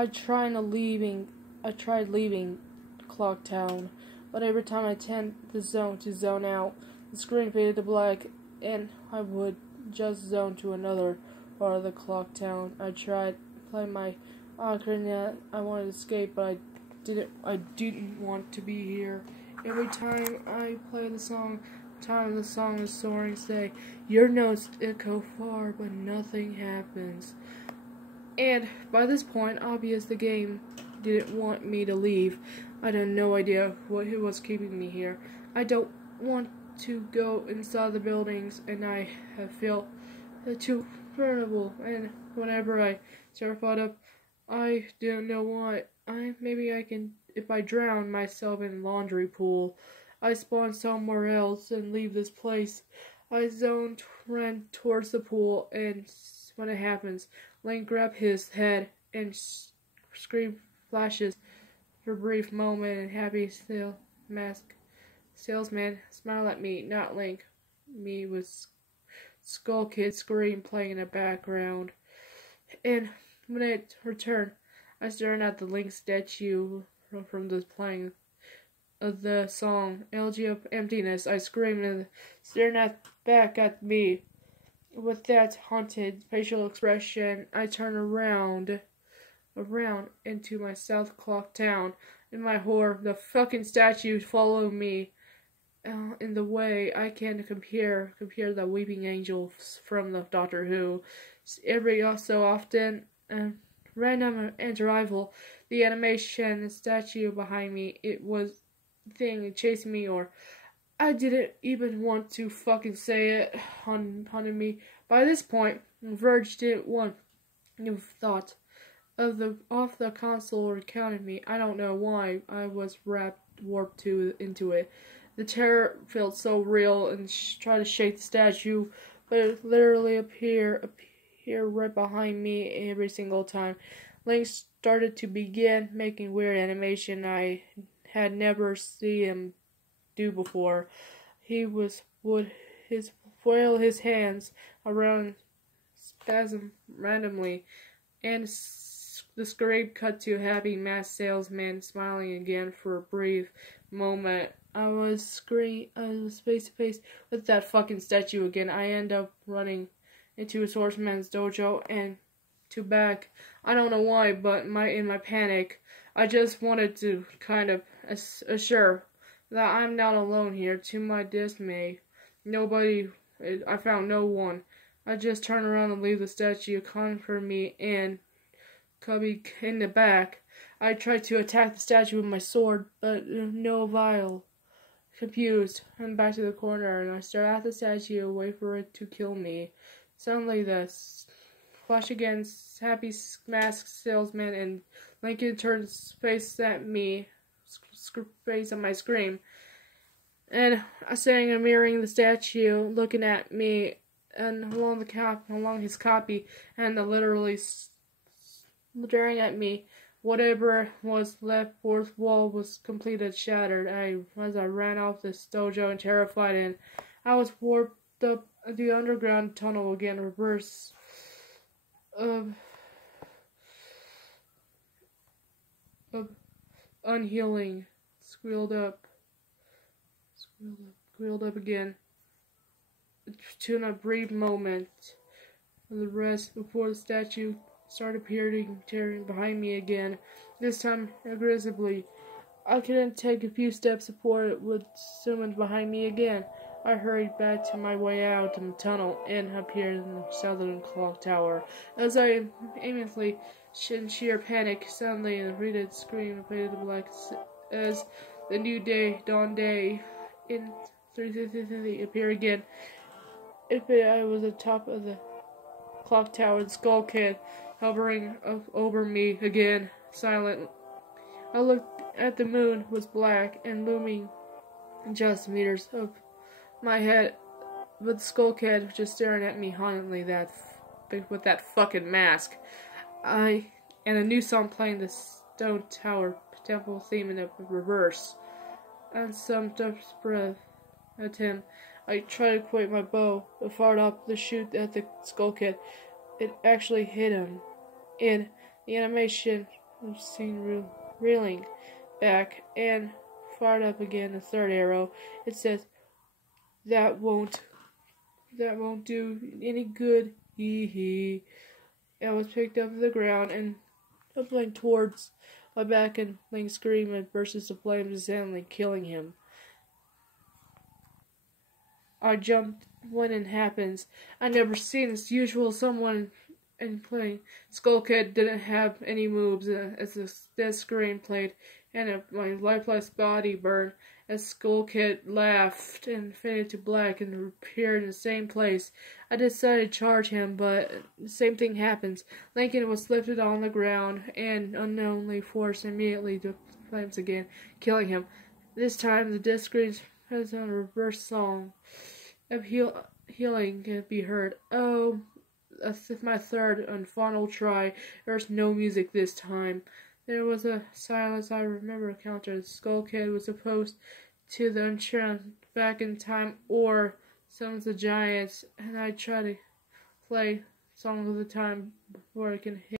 I tried leaving Clock Town, but every time I attempt the zone to zone out, the screen faded to black, and I would just zone to another part of the Clock Town. I tried playing my ocarina. I wanted to escape, but I didn't want to be here. Every time I play the song is soaring, say, your notes echo far, but nothing happens. And by this point, obvious the game didn't want me to leave. I had no idea what was keeping me here. I don't want to go inside the buildings, and I have felt too vulnerable. And whenever I terrified up, I didn't know why. Maybe I can, if I drown myself in a laundry pool, I spawn somewhere else and leave this place. I ran towards the pool, and when it happens, Link grabbed his head and scream flashes for a brief moment, and happy salesman smiled at me, not Link. Me with Skull Kid scream playing in the background. And when it returned, I stared at the Link statue from the playing of the song Elegy of Emptiness. I screamed and staring back at me. With that haunted facial expression, I turned around into my South Clock Town. In my horror, the fucking statue followed me in the way I can compare the weeping angels from the Doctor Who. Every so often, random interval, the animation statue behind me, it was thing chasing me, or I didn't even want to fucking say it, haunted me. By this point, Verge didn't want new thought of the console or counted me. I don't know why I was warped into it. The terror felt so real, and tried to shake the statue, but it literally appear right behind me every single time. Link started to begin making weird animation I had never seen him do before. He would flail his hands around, spasm randomly, and the screen cut to a happy masked salesman smiling again for a brief moment. I was face to face with that fucking statue again. I end up running into a swordsman's dojo and to back. I don't know why, but in my panic, I just wanted to kind of assure that I'm not alone here. To my dismay, I found no one. I just turned around and leave the statue conquer me and Cubby in the back. I tried to attack the statue with my sword, but no avail. Confused, I'm back to the corner, and I stare at the statue and wait for it to kill me. Suddenly, the flash again, happy masked salesman, and Lincoln turns face at me, face on my screen, and I'm staring and mirroring the statue, looking at me, and along his copy, and literally staring at me. Whatever was left, fourth wall was completely shattered. As I ran off this dojo and terrified, and I was warped up the underground tunnel again, reverse of unhealing, squealed up again. To a brief moment, the rest before the statue started tearing behind me again, this time aggressively. I couldn't take a few steps before it would summon behind me again. I hurried back to my way out in the tunnel and appeared in the southern clock tower. As I aimlessly, in sheer panic, suddenly a repeated scream faded to black as the new day, dawn day, in 333 appear again. I was at the top of the clock tower, the Skull Kid hovering over me again, silent. I looked at the moon, was black and looming just meters of my head, but the Skull Kid was just staring at me hauntingly with that fucking mask. And a new song playing the Stone Tower Temple theme in the reverse. And some breath at him. I tried to point my bow, but fired up the shoot at the Skull Kid. It actually hit him. In the animation was seen reeling back and fired up again. The third arrow. It says, "That won't do any good. Hee hee." It was picked up from the ground and flying towards my back, and Link screamed and bursts of flames, suddenly killing him. I jumped when it happens. I never seen as usual someone in playing. Skull Kid didn't have any moves as the death scream played, and my lifeless body burned as Skull Kid laughed and faded to black and appeared in the same place. I decided to charge him, but the same thing happens. Lincoln was lifted on the ground and unknowingly forced immediately to flames again, killing him. This time the death screams has a reverse song of healing can be heard. Oh, that's my third and final try. There's no music this time. There was a silence. I remember counter. Skull Kid was supposed to the enchant back in time or some of the giants, and I try to play songs of the time before I can hit.